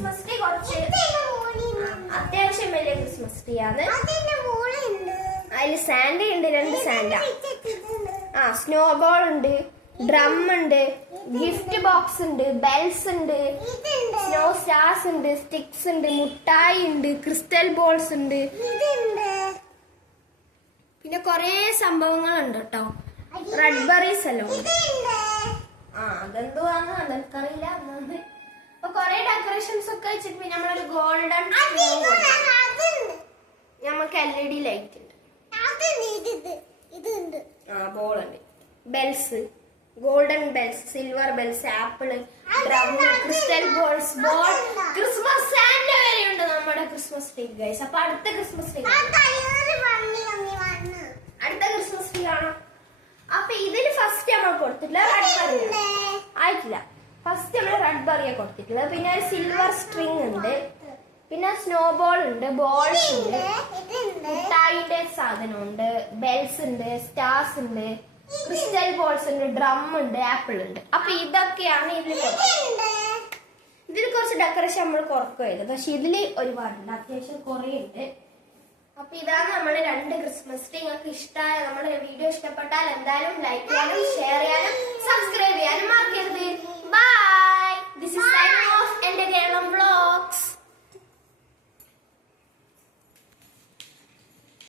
Christmas tree കുറച്ച് അത്യാവശ്യം വലിയ ക്രിസ്മസ് ട്രീ ആണ്. അതിൽ സാന്റ ഉണ്ട്, 2 സാന്റ. സ്നോ ബോൾ ഉണ്ട്, ഡ്രം ഉണ്ട്, ഗിഫ്റ്റ് ബോക്സ് ഉണ്ട്, ബെൽസ് ഉണ്ട്, സ്നോ സ്റ്റാർസ് ഉണ്ട്, സ്റ്റിക്സ് ഉണ്ട്, മുട്ടായി ഉണ്ട്, ക്രിസ്റ്റൽ ബോൾസ് ഉണ്ട്, പിന്നെ കൊറേ സംഭവങ്ങളുണ്ട് കേട്ടോ. റെഡ് ബെറീസ് എല്ലാം ഉണ്ട്. അതെന്തുവാന്ന് അതെനിക്കറിയില്ല. അപ്പൊ കൊറേ ഡെക്കറേഷൻസ് ഒക്കെ വെച്ചിട്ട് പിന്നെ നമ്മളൊരു ഗോൾഡൻ നമുക്ക് LED ലൈറ്റ് ഉണ്ട്, ബോൾ ഉണ്ട്, bells, golden bells, silver bells, apple, drum, crystal balls, ball, Christmas Santa വരെ ഉണ്ട് നമ്മുടെ ക്രിസ്മസ് ട്രീ ഗൈസ്. അപ്പൊ അടുത്ത ക്രിസ്മസ് ട്രീ കാണാം. അപ്പൊ ഇതിന് ഫസ്റ്റ് നമ്മൾ കൊടുത്തിട്ടില്ല റെഡ് ബെറി ആയിട്ടില്ല. ഫസ്റ്റ് നമ്മൾ റെഡ് ബെറിയെ കൊടുത്തിട്ടുള്ളത്. പിന്നെ ഒരു സിൽവർ സ്ട്രിങ് ഉണ്ട്, പിന്നെ സ്നോ ബോൾ ഉണ്ട്, ബോൾസ് ഉണ്ട്, മുട്ടായിന്റെ സാധനം ഉണ്ട്, ബെൽസ് ഉണ്ട്, സ്റ്റാർസ് ഉണ്ട്, ക്രിസ്റ്റൽ ബോൾസ് ഉണ്ട്, ഡ്രം ഉണ്ട്, ആപ്പിൾ ഉണ്ട്. അപ്പൊ ഇതൊക്കെയാണ് ഇതിൽ കുറച്ച് ഡെക്കറേഷൻ നമ്മൾ കുറക്കുകയില്ല, പക്ഷെ ഇതില് ഒരുപാടുണ്ട്, അത്യാവശ്യം കുറെ ഉണ്ട്. അപ്പൊ ഇതാണ് നമ്മുടെ 2 ക്രിസ്മസ് ട്രീ. നിങ്ങൾക്ക് ഇഷ്ടമായ നമ്മുടെ വീഡിയോ ഇഷ്ടപ്പെട്ടാൽ എന്തായാലും ലൈക്ക് ചെയ്യാനും ഷെയർ ചെയ്യാനും സബ്സ്ക്രൈബ് ചെയ്യാനും മറക്കരുത്. ബൈ. This is